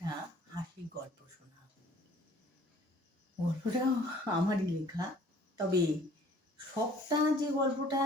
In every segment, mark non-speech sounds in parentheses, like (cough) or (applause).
একটা হাসির গল্প শোনা। গল্পটা আমারই লেখা, তবে সবটা যে গল্পটা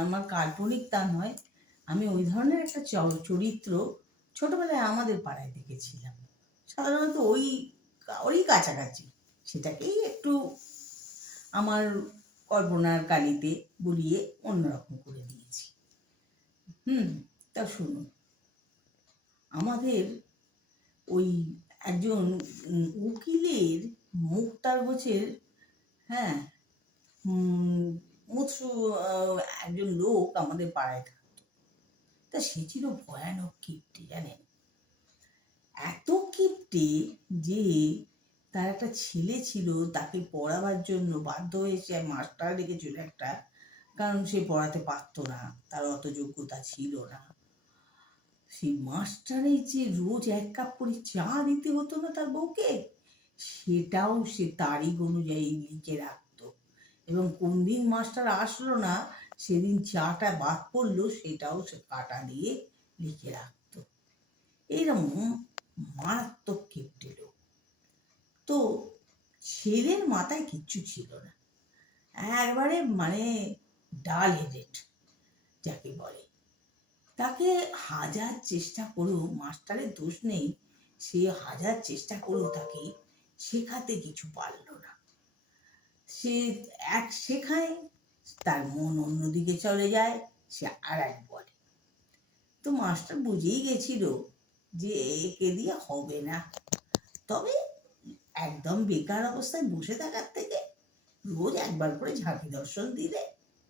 আমার কাল্পনিক তা নয়, আমি ওই ধরনের একটা চরিত্র ছোটবেলায় আমাদের পাড়ায় দেখেছিলাম। সাধারণত ওই ওই কাছাকাছি। সেটাকেই একটু আমার কল্পনার কালিতে বুলিয়ে অন্যরকম করে দিয়েছি। হুম, তা শুনুন। আমাদের ওই একজন উকিলের মুক্তার গোছের হ্যাঁ মুৎসু একজন লোক আমাদের পাড়ায় থাকতো। তা সে ছিল ভয়ানক কিপ্টে, জানেন? এত কিপ্টে যে তার একটা ছেলে ছিল, তাকে পড়াবার জন্য বাধ্য হয়েছে মাস্টার রেখেছিল একটা, কারণ সে পড়াতে পারতো না, তার অত যোগ্যতা ছিল না। সেই মাস্টারের যে রোজ এক কাপ করে চা দিতে হতো না তার বউকে, সেটাও সে তারিখ অনুযায়ী লিখে রাখতো। এবং কোন দিন মাস্টার আসলো না, সেদিন চাটা বাদ পড়ল, সেটাও সে কাটা দিয়ে লিখে রাখতো। এরকম মারাত্মক কিপ্টে লোক। তো ছেলের মাথায় কিচ্ছু ছিল না। একবারে মানে ডাল হেডেড যাকে বলে। তাকে হাজার চেষ্টা করেও মাস্টারের দোষ নেই, সে হাজার চেষ্টা করেও তাকে শেখাতে কিছু পারল না। সে এক শেখায়, তার মন অন্যদিকে চলে যায়, সে আর এক বলে। তো মাস্টার বুঝেই গেছিল যে একে দিয়ে হবে না। তবে একদম বেকার অবস্থায় বসে থাকার থেকে রোজ একবার করে ঝাঁকি দর্শন দিলে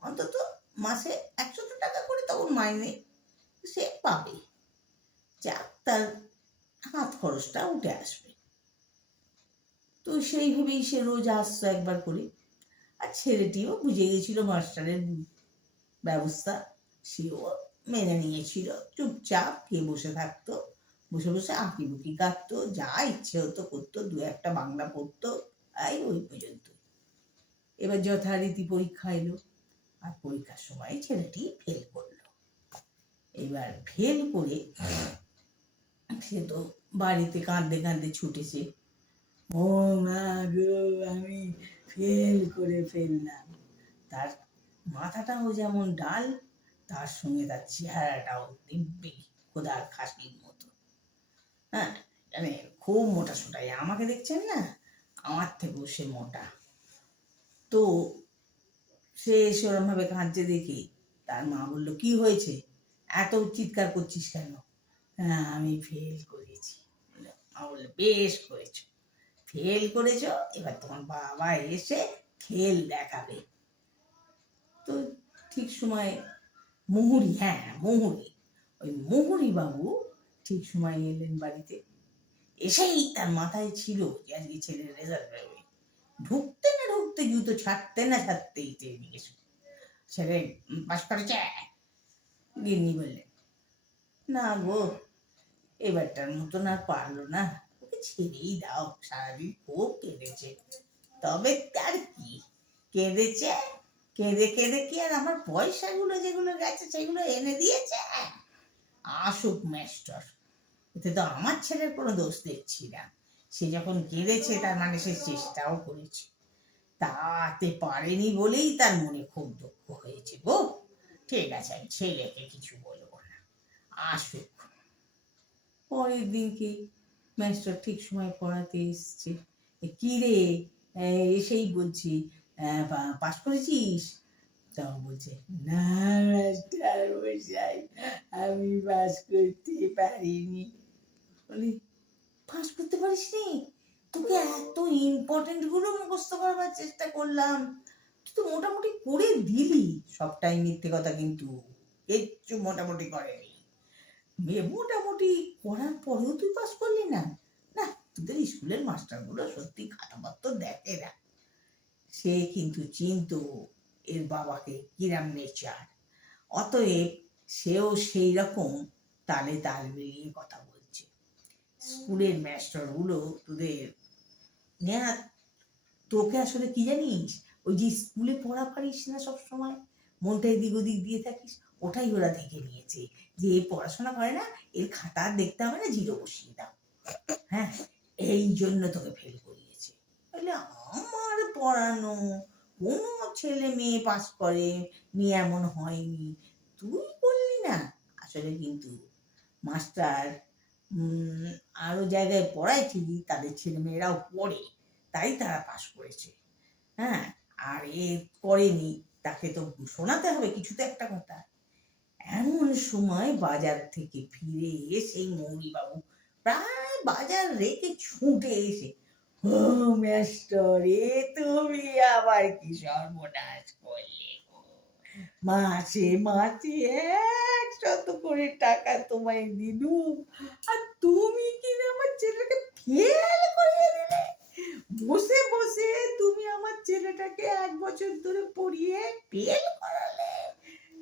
অন্তত মাসে একশো টাকা করে তখন মাইনে সে পাবে। যাক, তার হাত খরচটা উঠে আসবে। তো সেইভাবেই সে রোজ আসতো একবার করে। আর ছেলেটিও বুঝে গেছিল মাস্টারের ব্যবস্থা। সেও মেনে নিয়েছিল। চুপচাপ খেয়ে বসে থাকতো। বসে বসে আঁকি বুকি কাটতো। যা ইচ্ছে হতো করতো। দু একটা বাংলা পড়তো। এই ওই পর্যন্ত। এবার যথারীতি পরীক্ষা এলো। আর পরীক্ষার সময় ছেলেটি ফেল করল। এবার ফেল করে সে তো বাড়িতে কাঁদতে কাঁদতে ছুটেছে। ও মা গো, আমি ফেল করে ফেললাম। তার মাথাটাও যেমন ডাল, তার সঙ্গে তার চেহারাটাও দিব্যি, খোদার খাসির মতো। হ্যাঁ মানে খুব মোটা সোটাই আমাকে দেখছেন না? আমার থেকেও সে মোটা। তো সে সেরমভাবে কাঁদছে দেখি। তার মা বলল, কি হয়েছে? এত চিৎকার করছিস কেন? হ্যাঁ আমি ফেল করেছি। বলল বেশ করেছ। ফেল করেছ, এবার তোমার বাবা এসে খেল দেখাবে। তো ঠিক সময় মুহুরি হ্যাঁ মুহুরি। ওই মুহুরি বাবু ঠিক সময় এলেন বাড়িতে। এসেই তার মাথায় ছিল যে আজকে ছেলের রেজাল্ট বেরোবে। ঢুকতে না ঢুকতে জুতো ছাড়তে না ছাড়তেই এদিকে ছেলে পাশ করেছে? গিন্নি বললেন না গো, এবারটার মতন আর পারল না। ওকে ছেড়েই দাও, সারাদিন খুব কেঁদেছে। তবে তার কি? কেঁদেছে? কেঁদে কেঁদে কি আর আমার পয়সাগুলো যেগুলো গেছে সেগুলো এনে দিয়েছে? আসুক মাস্টার এতে তো আমার ছেলের কোনো দোষ দেখছি না। সে যখন কেঁদেছে তার মানে সে চেষ্টাও করেছে। তাতে পারেনি বলেই তার মনে খুব দুঃখ হয়েছে গো। ঠিক আছে ছেলেকে কিছু বলব না। আসুক। পরের দিনকে মাস্টার ঠিক সময় পড়াতে এসছে? কি রে? এসেই বলছি পাস করেছিস? তাও বলছে, না মাস্টার মশাই, আমি পাস করতে পারিনি। বলি পাস করতে পারিসনি? তোকে এত ইম্পর্টেন্টগুলো মুখস্থ করবার চেষ্টা করলাম। তুই মোটামুটি করে দিলি সবটাই মিথ্যে কথা কিন্তু। কিচ্ছু মোটামুটি করেনি। মোটামুটি করার পরেও তুই পাস করলি না। না, তোদের স্কুলের মাস্টারগুলো সত্যি খাতাপত্র দেখে না সে কিন্তু চিনত এর বাবাকে কিরাম নেচার। অতএব সেও সেই রকম তালে তাল মিলিয়ে কথা বলছে। স্কুলের মাস্টারগুলো তোদের তোকে আসলে কি জানিস? ওই যে স্কুলে পড়া পারিস না সবসময় মনটা এদিক ওদিক দিয়ে থাকিস ওটাই ওরা দেখে নিয়েছে যে এ পড়াশোনা করে না এর খাতা দেখতে হবে না জিরো বসিয়ে দাও। হ্যাঁ এই জন্য তোকে ফেল করিয়েছে। বলে আমার পড়ানো কোনো ছেলে মেয়ে পাস করে মেয়ে এমন হয়নি। তুই বললি না? আসলে কিন্তু মাস্টার উম, আরও জায়গায় পড়াইছিলি তাদের ছেলে মেয়েরাও পড়ে তাই তারা পাস করেছে। হ্যাঁ আর এ করেনি তাকে তো শোনাতে হবে কিছু তো একটা কথা এমন সময় বাজার থেকে ফিরে এসে মৌরিবাবু প্রায় বাজার রেখে ছুটে এসে, ও মাস্টার এ তুমি আবার কি সর্বনাশ করলে? মাসে মাসে একশত করে টাকা তোমায় দিলুম, আর তুমি কিনা আমার ছেলেকে ফেল করিয়ে দিলে বসে বসে তুমি আমার ছেলেটাকে এক বছর ধরে পড়িয়ে ফেল করালে।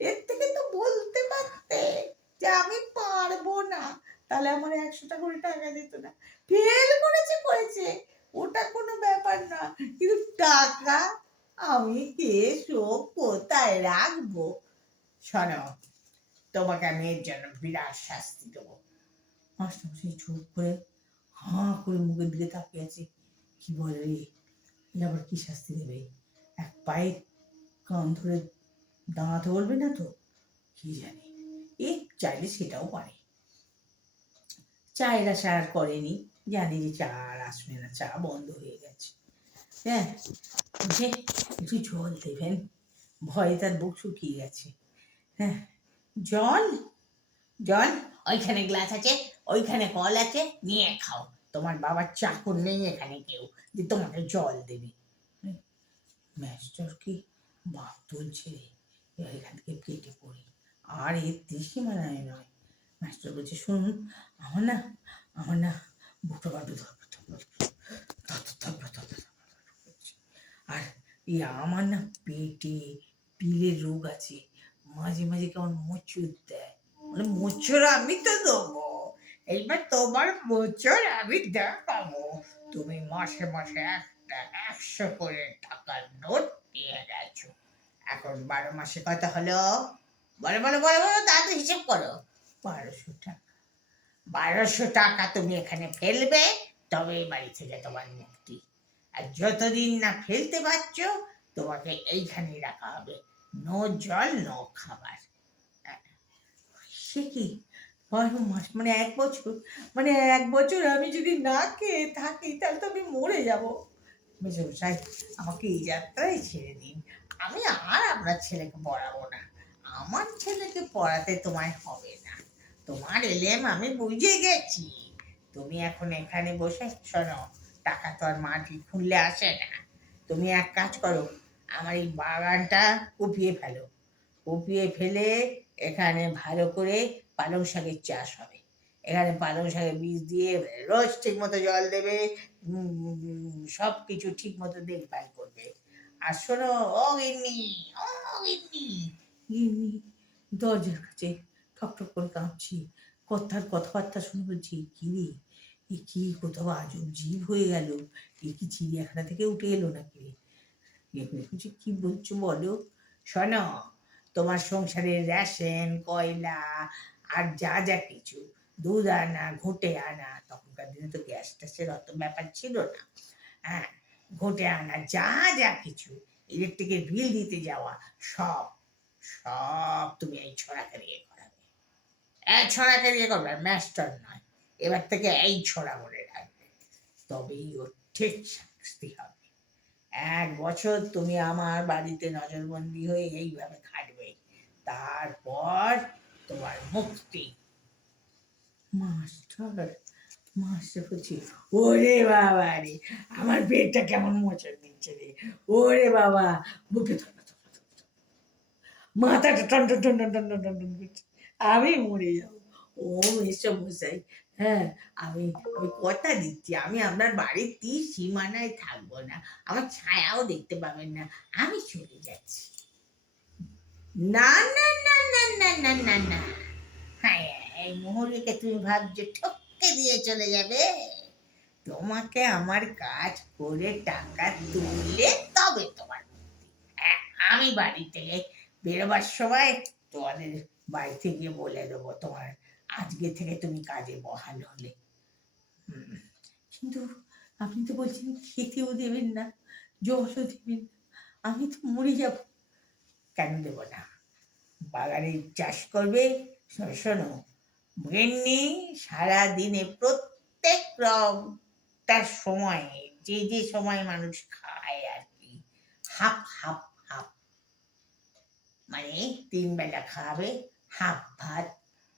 এর থেকে তো বলতে পারতে যে আমি পারব না। তাহলে আমার একশোটা করে টাকা দিত না। ফেল করেছে করেছে। ওটা কোনো ব্যাপার না। কিন্তু টাকা আমি কে কোথায় রাখব? শোনো, তোমাকে আমি এর জন্য বিরাট শাস্তি দেবো। মাস্টারমশাই চুপ করে হাঁ করে মুখের দিকে তাকিয়ে আছে। কি বলে রে? আবার কি শাস্তি দেবে? এক পায়ে কান ধরে দাঁড়াতে বলবে না তো? কি জানি? এ চাইলে সেটাও পারে। চায়ের আশা আর করেনি। জানি যে চা আর আসবে না, চা বন্ধ হয়ে গেছে। হ্যাঁ যে একটু জল দেবেন ভয়ে তার বুক শুকিয়ে গেছে। হ্যাঁ জল? জল? ওইখানে গ্লাস আছে, ওইখানে কল আছে, নিয়ে খাও। তোমার বাবার চাকর নেই এখানে কেউ যে তোমাকে জল দেবে মাস্টার কি বাপ তুলছে রে এখান থেকে কেটে পড়ি আর এর ত্রিসীমানায় নয় মাস্টার বলছে শুনুন আমার না আমার না বুকটা বাড়বে আর এই আমার না পেটে পিলের রোগ আছে মাঝে মাঝে কেমন মোচড় দেয় মানে মোচড় আমি তো দেবো এইবার তোমার মোচড় আমি দেখাবো। তুমি মাসে মাসে একটা একশো করে টাকার নোট দিয়ে গেছো। এখন বারো মাসে কত হলো? বলো বলো বলো বলো, তাড়াতাড়ি হিসেব করো। বারোশো টাকা। বারোশো টাকা তুমি এখানে ফেলবে, তবে বাড়ি থেকে তোমার মুক্তি। আর যতদিন না ফেলতে পারছ, তোমাকে এইখানেই রাখা হবে। নো জল, নো খাবার। সে কি? বারো মাস মানে এক বছর মানে এক বছর আমি যদি না খেয়ে থাকি, তাহলে তো আমি মরে যাব। মেসমশাই আমাকে এই যাত্রায় ছেড়ে দিন। আমি আর আপনার ছেলেকে পড়াবো না। আমার ছেলেকে পড়াতে তোমায় হবে না। তোমার এলেম আমি বুঝে গেছি। তুমি এখন এখানে বসে শোনো, টাকা তো আর মাটি খুললে আসে না। তুমি এক কাজ করো, আমার এই বাগানটা কুপিয়ে ফেলো। কুপিয়ে ফেলে এখানে ভালো করে পালং শাকের চাষ হবে। এখানে পালং শাকের বীজ দিয়ে রোজ ঠিক মতো জল দেবে সব কিছু ঠিক মতো দেখভাল করবে। আর শোনো, ও গিন্নি ও গিন্নি গিন্নি, দরজার কাছে ঠক ঠক করে কাঁপছি। কথার কথাবার্তা শুনে বলছি, কি রে? এ কি কোথাও আজব জীব হয়ে গেল? এ কি চিড়িয়াখানা থেকে উঠে এলো নাকি বলছি, কি বলছো বলো? শোনো, তোমার সংসারের রেশন, কয়লা আর যা যা কিছু, দুধ আনা, ঘুটে আনা, তখনকার দিনে তো গ্যাস ট্যাসের অত ব্যাপার ছিল না। হ্যাঁ ঘুটে আনা, যা যা কিছু, ইলেকট্রিকের বিল দিতে যাওয়া, সব সব তুমি এই ছড়াকে দিয়ে করাবে। এই ছড়াকে দিয়ে করবে মাস্টার নয়। এবার থেকে এই ছড়া মনে রাখবে। তবেই ওর ঠিক শাস্তি হবে। এক বছর তুমি আমার বাড়িতে নজরবন্দি হয়ে এইভাবে খাটবে। তারপর তোমার মুক্তি। মাস্টার মাস্টার বলছি, ওরে বাবা রে, আমার পেটটা কেমন দিচ্ছে রে, ওরে বাবা, বুকে মাথাটা টন টন টন টন টন টন টন করছে, আমি মরে যাব। ও এসব মশাই হ্যাঁ আমি আমি কথা দিচ্ছি, আমি আপনার বাড়ির তীর সীমানায় থাকব না, আমার ছায়াও দেখতে পাবেন না, আমি চলে যাচ্ছি। না না না না না না না না। হ্যাঁ এই মুহুরিকে তুমি ভাবছ ঠককে দিয়ে চলে যাবে? তোমাকে আমার কাজ করে টাকা তুললে তবে তোমার হ্যাঁ, আমি বাড়ি থেকে বেরোবার সময় তোমাদের বাড়ি থেকে বলে দেবো তোমার আজকে থেকে তুমি কাজে বহাল হলে। কিন্তু আপনি তো বলছেন খেতেও দেবেন না জলও দেবেন আমি তো মরে যাব। কেন দেব না? বাগানে চাষ করবে? শোনো, গিন্নি সারাদিনে প্রত্যেক রকটার সময় যে যে সময় মানুষ খায় আর কি হাফ হাফ হাফ। মানে তিন বেলা খাবে হাফ ভাত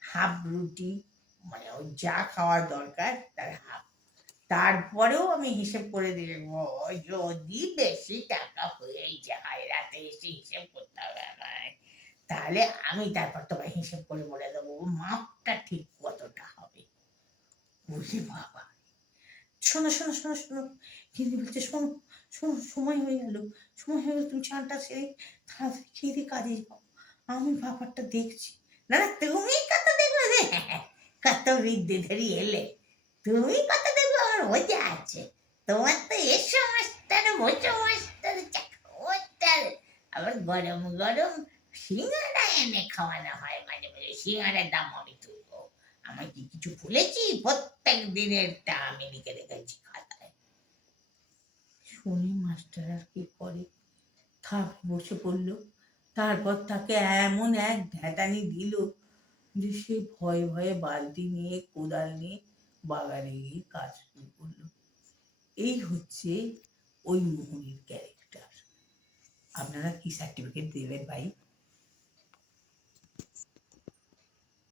হাফ রুটি মানে ওর যা খাওয়ার দরকার তার হাফ। তারপরেও আমি হিসেব করে দিলাম যদি বেশি টাকা হয়ে যায় রাতে এসে হিসেব করতে তাহলে আমি তারপর তোমায় হিসেব করে বলে দেবো মাপটা ঠিক কতটা হবে। বুঝলি বাবা? শোনো শোনো শোনো শোনো কিন্তু বলছে, শোনো শোনো, সময় হয়ে গেল, সময় হয়ে গেল, তুমি চানটা সেরে তাড়াতাড়ি খেয়ে দিয়ে কাজে যাও। আমি ব্যাপারটা দেখছি। না না, তুমি কত দেখবে? রে (laughs) কত বিদ্যে ধরি এলে। তুমি কত দেখবে? আমার মজা আছে। তোমার তো এসো, মাস্টার, বসো, মাস্টার চাকো মাস্টার। আবার গরম গরম। সিঙ্গারা এনে খাওয়ানো হয় মাঝে মাঝে সিঙ্গারার দাম আমি তুলবো আমার কি কিছু ভুলেছি প্রত্যেক দিনেরটা আমি লিখে রেখেছি খাতায় শুনি মাস্টার আর কি করে থাক বসে পড়ল তারপর তাকে এমন এক ঢ্যাটানি দিল যে সে ভয়ে ভয়ে বালতি নিয়ে কোদাল নিয়ে বাগানে গিয়ে কাজ শুরু করল এই হচ্ছে ওই মোহনের ক্যারেক্টার আপনারা কি সার্টিফিকেট দেবেন ভাই